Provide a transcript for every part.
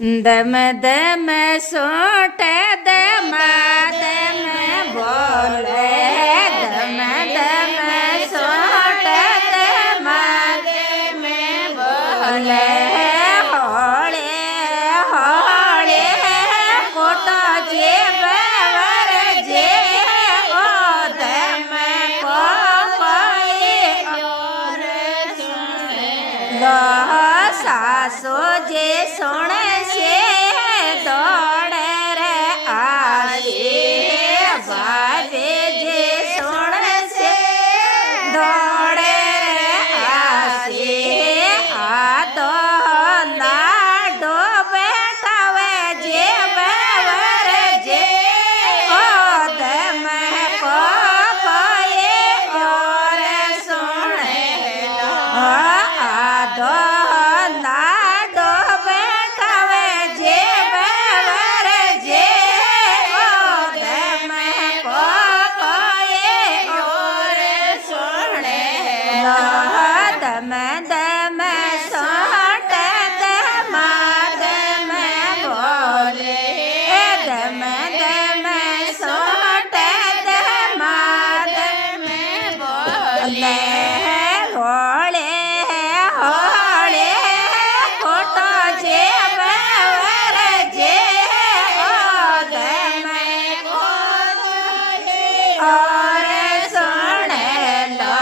दम दम सोट दम दम बोले दम दम सोट दम दम बोले होले होले कोटो जे बवर जे ओ दम को कोई और सुने सासो जे सुने दौड़े रे आशे बाजे जे सुन से दौड़े रे आशे आ तो लाडो बैठावे जे बवर जे ओ दम को कोई और सुने आ दो लाडो बैठावे जे दम दम सोट दम दम बोले दम दम सोट दम दम बोले होले होले कोटो जे बवर जे ओ दम को और सुने लो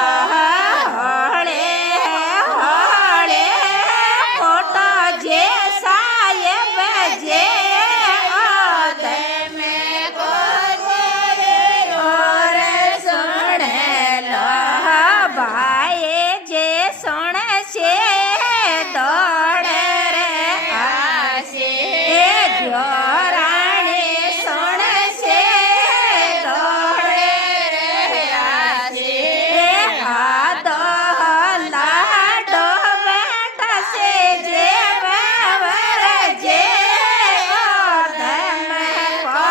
दौड़े रे आशे रानी सुन से दौड़े रे आशे दो लाडो बेटा से जे बवर जे दम को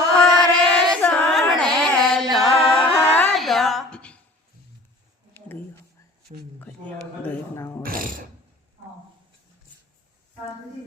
और सुने लो दो एक ना हो